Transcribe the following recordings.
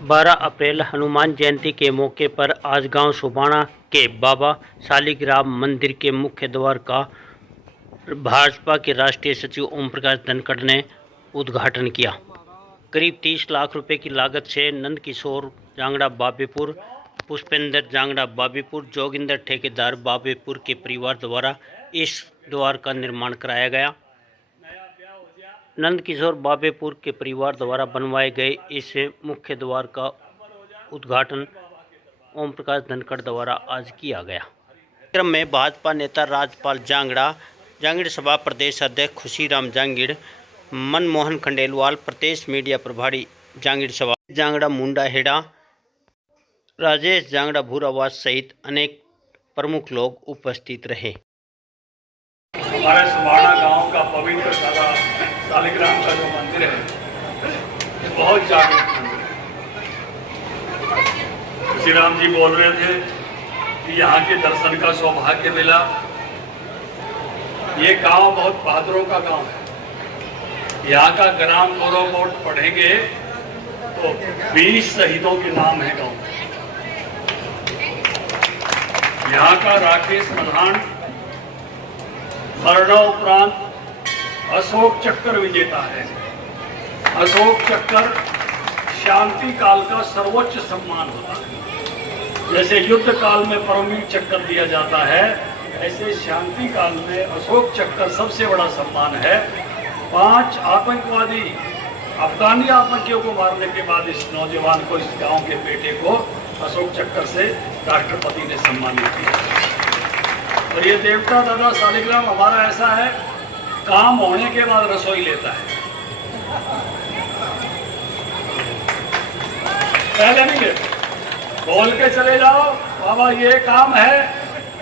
12 अप्रैल हनुमान जयंती के मौके पर आज गांव सुबाणा के बाबा शालिग्राम मंदिर के मुख्य द्वार का भाजपा के राष्ट्रीय सचिव ओम प्रकाश धनखड़ ने उद्घाटन किया। करीब 30 लाख रुपए की लागत से नंदकिशोर जांगड़ा बाबेपुर, पुष्पेंद्र जांगड़ा बाबेपुर, जोगिंदर ठेकेदार बाबेपुर के परिवार द्वारा इस द्वार का निर्माण कराया गया। नंदकिशोर बाबेपुर के परिवार द्वारा बनवाए गए इस मुख्य द्वार का उद्घाटन ओम प्रकाश धनखड़ द्वारा आज किया गया। कार्यक्रम में भाजपा नेता राजपाल जांगड़ा, जांगीड़ सभा प्रदेश अध्यक्ष खुशीराम जांगीड़, मनमोहन खंडेलवाल, प्रदेश मीडिया प्रभारी जांगीड़ सभा जांगड़ा मुंडा हेड़ा, राजेश जांगड़ा भूरावास सहित अनेक प्रमुख लोग उपस्थित रहे। हमारे सुबाणा गांव का पवित्र शालिग्राम का जो मंदिर है ये बहुत जागृत मंदिर है। श्री राम जी बोल रहे थे कि यहाँ के दर्शन का सौभाग्य मिला। ये गांव बहुत बहादुरों का गांव है। यहाँ का ग्राम कोरोकोट पढ़ेंगे तो 20 शहीदों के नाम है गांव। यहाँ का राकेश प्रधान मरणोपरांत अशोक चक्र विजेता है। अशोक चक्र शांति काल का सर्वोच्च सम्मान होता है। जैसे युद्ध काल में परमवीर चक्र दिया जाता है, ऐसे शांति काल में अशोक चक्र सबसे बड़ा सम्मान है। 5 आतंकवादी अफगानी आतंकियों को मारने के बाद इस नौजवान को, इस गांव के बेटे को अशोक चक्र से राष्ट्रपति ने सम्मानित किया। और ये देवता दादा शालिग्राम हमारा ऐसा है, काम होने के बाद रसोई लेता है, पहले नहीं लेता। बोल के चले जाओ बाबा ये काम है,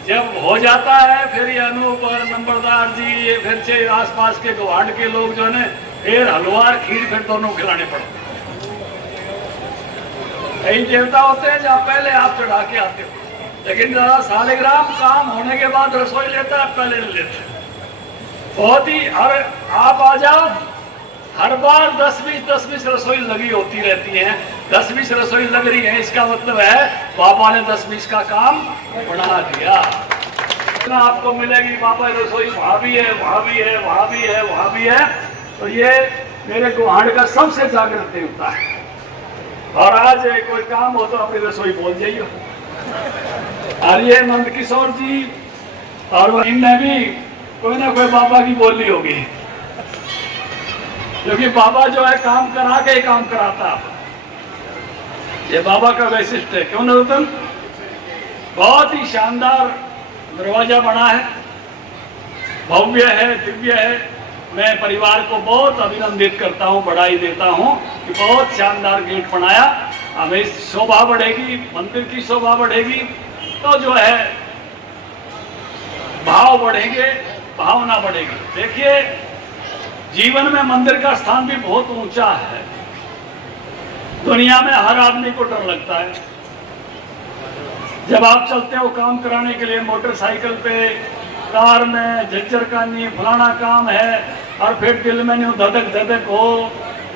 जब हो जाता है फिर ये अनूप और नंबरदार जी, ये फिर से आसपास के गुवाहाटी के लोग जो है फिर हलवा खीर फिर दोनों खिलाने पड़ते। कई देवता होते हैं जहाँ पहले आप चढ़ा के आते हो, लेकिन दादा शालिग्राम काम होने के बाद रसोई लेता है, पहले नहीं लेता। बहुत ही हर आप आ जाओ, हर बार 10-20 रसोई लगी होती रहती हैं। 10-20 रसोई लग रही है, इसका मतलब है बाबा ने 10-20 का काम बना दिया। आपको मिलेगी बाबा रसोई वहां भी है, वहां भी है, वहां भी है, वहां भी है। तो ये मेरे गुवाहाटी का सबसे जागृत देवता है। और आज कोई काम हो तो अपनी रसोई बोल जाइए। और ये नंदकिशोर जी और इनने भी कोई ना कोई बाबा की बोली होगी, क्योंकि बाबा जो है काम करा के ही काम कराता। ये बाबा का वैशिष्ट है, क्यों नरोत्तम? बहुत ही शानदार दरवाजा बना है, भव्य है, दिव्य है। मैं परिवार को बहुत अभिनंदित करता हूँ, बधाई देता हूँ कि बहुत शानदार गेट बनाया। हमें शोभा बढ़ेगी, मंदिर की शोभा बढ़ेगी तो जो है भाव बढ़ेंगे, भावना बढ़ेगी। देखिए जीवन में मंदिर का स्थान भी बहुत ऊंचा है। दुनिया में हर आदमी को डर लगता है। जब आप चलते हो काम कराने के लिए मोटरसाइकिल पे, कार में, झज्जर का नहीं फलाना काम है, और फिर दिल में न्यू धधक धधक हो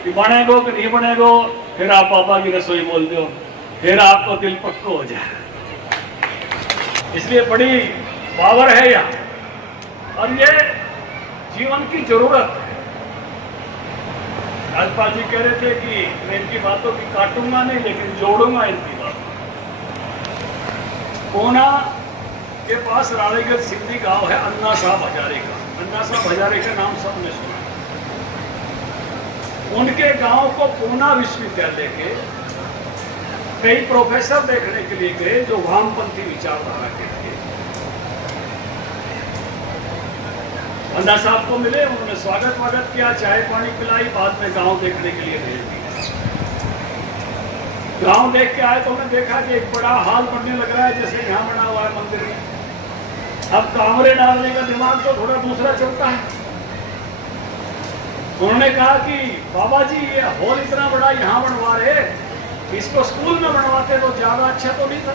कि बनेगो कि नहीं बनेगो, फिर आप पापा की रसोई बोल दो, फिर आपको दिल पक्का हो जाए। इसलिए बड़ी पावर है यहाँ, और ये जीवन की जरूरत है। राजपाल जी कह रहे थे कि मैं इनकी बातों की काटूंगा नहीं, लेकिन जोड़ूंगा इनकी बात। पूना के पास रानीगढ़ सिंधी गांव है, अन्ना साहब हजारे का। अन्ना साहब हजारे का नाम सबने सुना। उनके गांव को पूना विश्वविद्यालय के कई प्रोफेसर देखने के लिए गए जो वामपंथी विचारधारा के थे। अन्ना साहब को मिले, उन्होंने स्वागत किया, चाय पानी पिलाई, बाद में गांव देखने के लिए भेज दिया। गांव देख के आए तो मैं देखा कि एक बड़ा हॉल बनने लग रहा है, जैसे यहाँ बना हुआ है मंदिर में। अब कमरे डालने का दिमाग तो थोड़ा दूसरा चलता है। उन्होंने कहा कि बाबा जी ये हॉल इतना बड़ा यहाँ बनवा रहे, इसको स्कूल में बनवाते तो ज्यादा अच्छा तो नहीं था।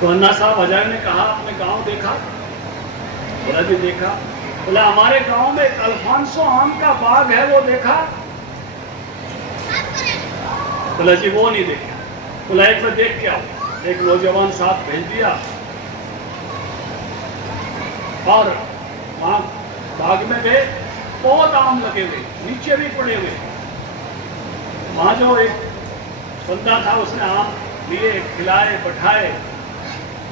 तो अन्ना साहब हजारे ने कहा आपने गांव देखा? बोला भी देखा। बोला हमारे गांव में एक अल्फांसो आम का बाग है, वो देखा? बोला जी वो नहीं देखे। बोला एक बार देख के आओ। एक नौजवान साथ भेज दिया और वहां बाग में गए, बहुत आम लगे हुए, नीचे भी पड़े हुए। वहां जो एक बंदा था उसने आम लिए, खिलाए, बैठाए,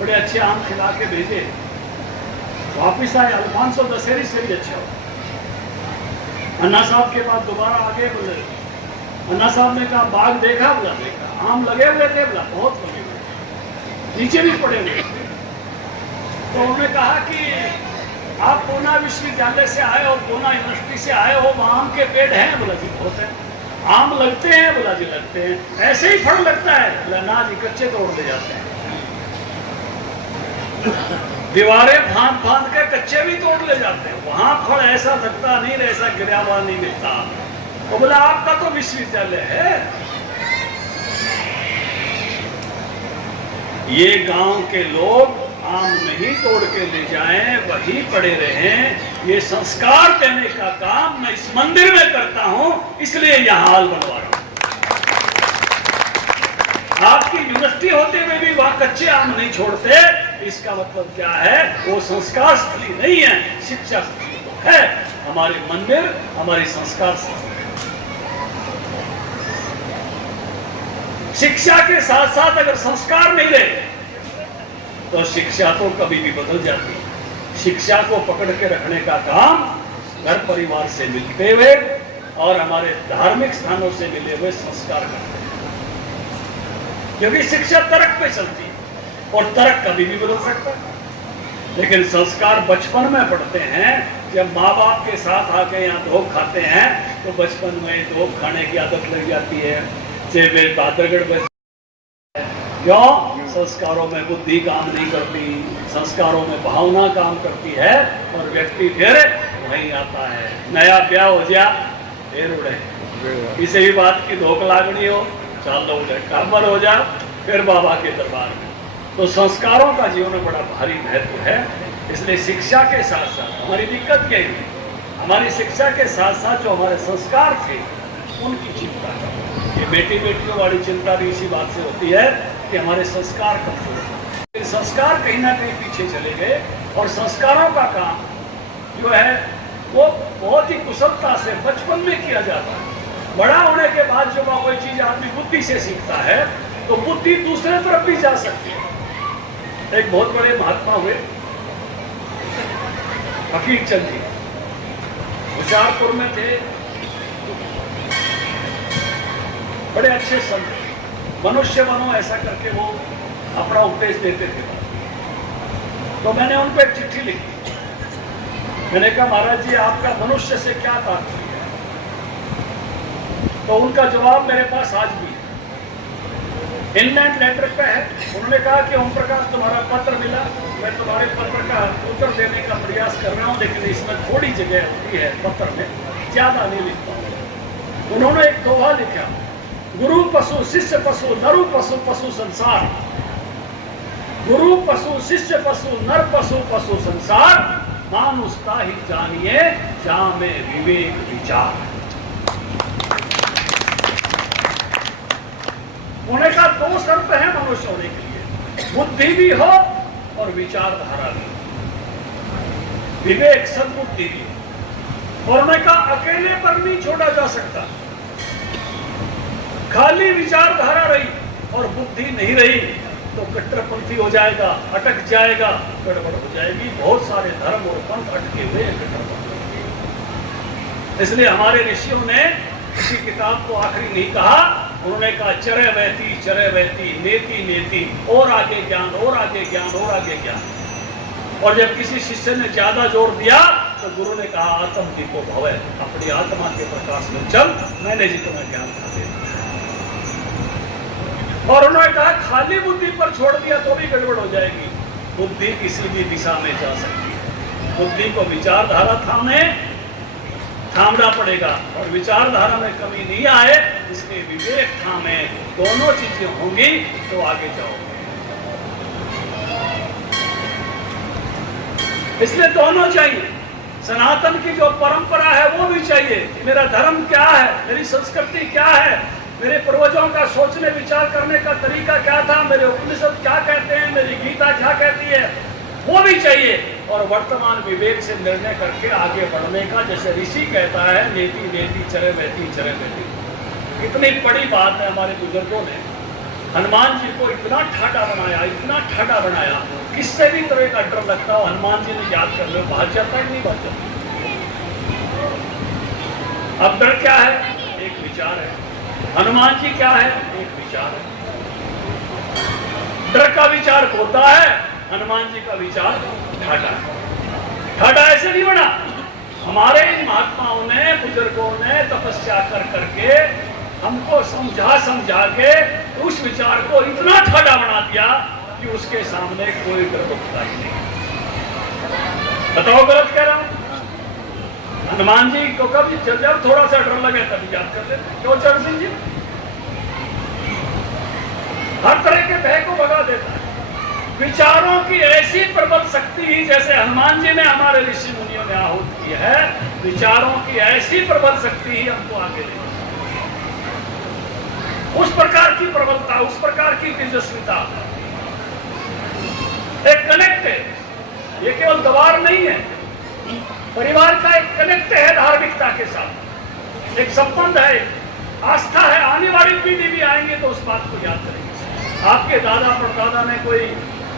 बड़े अच्छे आम खिला के भेजे। वापिस आए, अल्फांसो दशहरी से भी अच्छा हो। अन्ना साहब के बाद दोबारा आगे बोले, अन्ना साहब ने कहा बाग देखा? बोला देखा। आम लगे हुए थे? बोला बहुत लगे हुए, नीचे भी पड़े हुए। तो उन्होंने कहा कि आप पूना विश्वविद्यालय से आए हो, पूना यूनिवर्सिटी से आए हो, वहाँ आम के पेड़ हैं? बोला जी बहुत है। आम लगते हैं? बोला जी लगते हैं। ऐसे ही फल लगता है? बोला ना जी, कच्चे तोड़ ले जाते हैं। दीवारें फांद फांद के कच्चे भी तोड़ ले जाते हैं, वहां फल ऐसा लगता नहीं, ऐसा गिरा हुआ नहीं मिलता। तो बोला आपका तो विश्वविद्यालय है। ये गांव के लोग आम नहीं तोड़ के ले जाएं, वही पड़े रहें, ये संस्कार देने का काम मैं इस मंदिर में करता हूं, इसलिए यह हाल बनवा रहा हूं। आपकी यूनिवर्सिटी होते हुए भी वहां कच्चे आम नहीं छोड़ते, इसका मतलब क्या है? वो संस्कार स्थली नहीं है, शिक्षा स्थली तो है। हमारे मंदिर हमारी संस्कार स्थली। शिक्षा के साथ साथ अगर संस्कार नहीं रहे तो शिक्षा तो कभी भी बदल जाती है। शिक्षा को पकड़ के रखने का काम घर परिवार से मिलते हुए और हमारे धार्मिक स्थानों से मिले हुए संस्कार करते हैं, क्योंकि शिक्षा तर्क पे चलती है और तर्क कभी भी बदल सकता है। लेकिन संस्कार बचपन में पढ़ते हैं। जब माँ बाप के साथ आके यहाँ धोख खाते हैं तो बचपन में धोख खाने की आदत लग जाती है। वे बादरगढ़ क्यों? संस्कारों में बुद्धि काम नहीं करती, संस्कारों में भावना काम करती है और व्यक्ति फिर वहीं आता है। नया ब्याह हो जा फिर उड़े, किसी भी बात की धोख लागनी हो चल उड़े, काबर हो जा फिर बाबा के दरबार में। तो संस्कारों का जीवन में बड़ा भारी महत्व है। इसलिए शिक्षा के साथ साथ हमारी दिक्कत यही है, हमारी शिक्षा के साथ साथ जो हमारे संस्कार थे उनकी चिंता करो। ये बेटी बेटियों वाली चिंता भी इसी बात से होती है कि हमारे संस्कार कमजोर हैं। संस्कार कहीं ना कहीं पीछे चले गए और संस्कारों का काम जो है वो बहुत ही कुशलता से बचपन में किया जाता है। बड़ा होने के बाद जब कोई चीज आदमी बुद्धि से सीखता है तो बुद्धि दूसरे तरफ भी जा सकती है। एक बहुत बड़े महात्मा हुए फकीर चंद जी, होशियारपुर में थे, बड़े अच्छे संत, मनुष्य बनो ऐसा करके वो अपना उपदेश देते थे। तो मैंने उनको एक चिट्ठी लिखी। मैंने कहा महाराज जी आपका मनुष्य से क्या तात्पर्य है? तो उनका जवाब मेरे पास आज भी है, इनलैंड लेटर पे है। उन्होंने कहा कि ओम प्रकाश तुम्हारा पत्र मिला, मैं तुम्हारे पत्र का उत्तर देने का प्रयास कर रहा हूँ, लेकिन इसमें थोड़ी जगह होती है पत्र में, ज्यादा नहीं लिख पाऊंगा। उन्होंने एक दोहा लिखा, गुरु पशु शिष्य पशु नरु पशु पशु संसार। गुरु पशु शिष्य पशु नर पशु पशु संसार, मानुषता ही जानिए जामे विवेक विचार। उन्होंने कहा दो शर्त है मनुष्य होने के लिए, बुद्धि भी हो और विचारधारा भी, विवेक सद्बुद्धि भी। और उन्होंने कहा अकेले पर नहीं छोड़ा जा सकता, खाली विचारधारा रही और बुद्धि नहीं रही तो कट्टरपंथी हो जाएगा, अटक जाएगा, गड़बड़ हो जाएगी। बहुत सारे धर्म और पंथ अटके हुए हैं कट्टरपंथी। इसलिए हमारे ऋषियों ने किसी किताब को आखिरी नहीं कहा, उन्होंने कहा चरे वहती नेति नेति, और आगे ज्ञान और आगे ज्ञान और आगे ज्ञान। और जब किसी शिष्य ने ज्यादा जोर दिया तो गुरु ने कहा आत्म दीपो भवे, अपनी आत्मा के प्रकाश में चल, मैंने जी तुम्हें ज्ञान कर दिया। और उन्होंने कहा खाली बुद्धि पर छोड़ दिया तो भी गड़बड़ हो जाएगी, बुद्धि किसी भी दिशा में जा सकती है। बुद्धि को विचारधारा थामना पड़ेगा और विचारधारा में कमी नहीं आए, इसलिए विवेक थामे, दोनों चीजें होंगी तो आगे जाओगे। इसलिए दोनों चाहिए। सनातन की जो परंपरा है वो भी चाहिए कि मेरा धर्म क्या है, मेरी संस्कृति क्या है, मेरे पूर्वजों का सोचने विचार करने का तरीका क्या था, मेरे उपनिषद क्या कहते हैं, मेरी गीता क्या कहती है, वो भी चाहिए। और वर्तमान विवेक से निर्णय करके आगे बढ़ने का, जैसे ऋषि कहता है, नेति नेति चरे मेति चरे मेति। कितनी बड़ी बात है। हमारे बुजुर्गों ने हनुमान जी को इतना ठाडा बनाया, इतना ठाडा बनाया, किससे भी तरह का डर लगता हो हनुमान जी ने याद कर लो, भाग जाता है नहीं भाग जाता। अब डर क्या है? एक विचार है। हनुमान जी क्या है? एक विचार है। डर का विचार होता है, हनुमान जी का विचार ठाडा है। ठाडा ऐसे नहीं बना, हमारे इन महात्माओं ने, बुजुर्गों ने तपस्या कर करके हमको समझा के उस विचार को इतना ठाडा बना दिया कि उसके सामने कोई डर उठता ही नहीं। बताओ गलत कह रहा हूं? हनुमान जी को कभी जब थोड़ा सा डर लगे तभी याद कर लेते। क्यों चरण सिंह जी? हर तरह के भय को भगा देता है। विचारों की ऐसी प्रबल शक्ति ही, जैसे हनुमान जी ने हमारे ऋषि मुनियों ने आहूत की है, विचारों की ऐसी प्रबल शक्ति ही हमको आगे ले, उस प्रकार की प्रबलता, उस प्रकार की तेजस्विता, एक कनेक्ट है। ये केवल दबार नहीं है, परिवार का एक कनेक्ट है धार्मिकता के साथ, एक संबंध है, आस्था है। आने वाली पीढ़ी भी आएंगे तो उस बात को याद करेंगे। आपके दादा परदादा ने कोई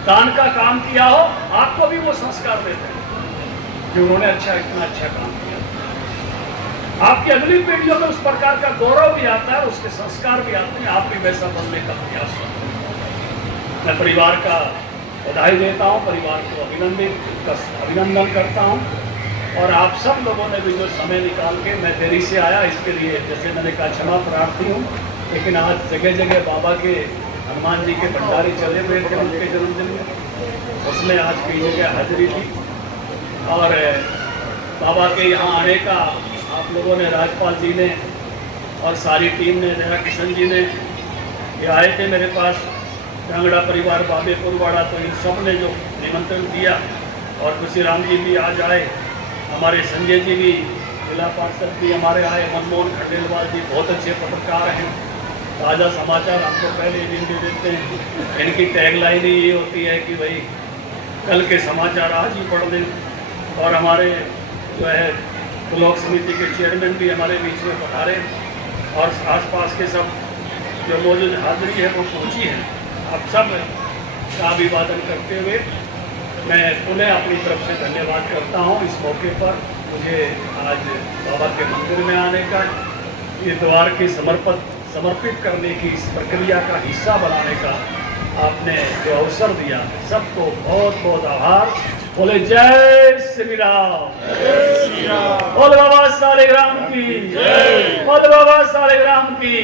दान का काम किया हो, आपको भी वो संस्कार देते हैं कि उन्होंने इतना अच्छा काम किया। आपकी अगली पीढ़ियों में उस प्रकार का गौरव भी आता है, उसके संस्कार भी आते हैं, आप भी वैसा बनने का प्रयास करते हैं। मैं परिवार का बधाई देता हूँ, परिवार को अभिनंदन करता हूँ। और आप सब लोगों ने भी जो समय निकाल के, मैं देरी से आया इसके लिए जैसे मैंने कहा क्षमा प्रार्थी हूँ, लेकिन आज जगह जगह बाबा के, हनुमान जी के भंडारे चले हुए थे उनके जन्मदिन में, उसमें आज कई जगह हाजिरी थी। और बाबा के यहाँ आने का आप लोगों ने, राजपाल जी ने और सारी टीम ने, जया किशन जी ने, ये आए थे मेरे पास, रंगड़ा परिवार, बाबे पुरवाड़ा, तो इन सब ने जो निमंत्रण दिया। और खुशी राम जी भी आज आए, हमारे संजय जी भी, जिला पार्षद भी हमारे आए, मनमोहन खंडेलवाल जी बहुत अच्छे पत्रकार हैं, ताज़ा समाचार आपको पहले दिन दे देते हैं। इनकी टैगलाइन ही ये होती है कि भाई कल के समाचार आज ही पढ़ लें। और हमारे जो है ब्लॉक समिति के चेयरमैन भी हमारे बीच में पधारे, और आसपास के सब जो मौजूद हाजिरी है वो पहुँची है। आप सब का अभिवादन करते हुए मैं पुनः अपनी तरफ से धन्यवाद करता हूँ। इस मौके पर मुझे आज बाबा के मंदिर में आने का, ये द्वार की समर्पित करने की इस प्रक्रिया का हिस्सा बनाने का आपने जो अवसर दिया, सबको बहुत बहुत आभार। बोले जय श्री राम, बोल बाबा सालिग्राम की, बोल बाबा सालिग्राम की।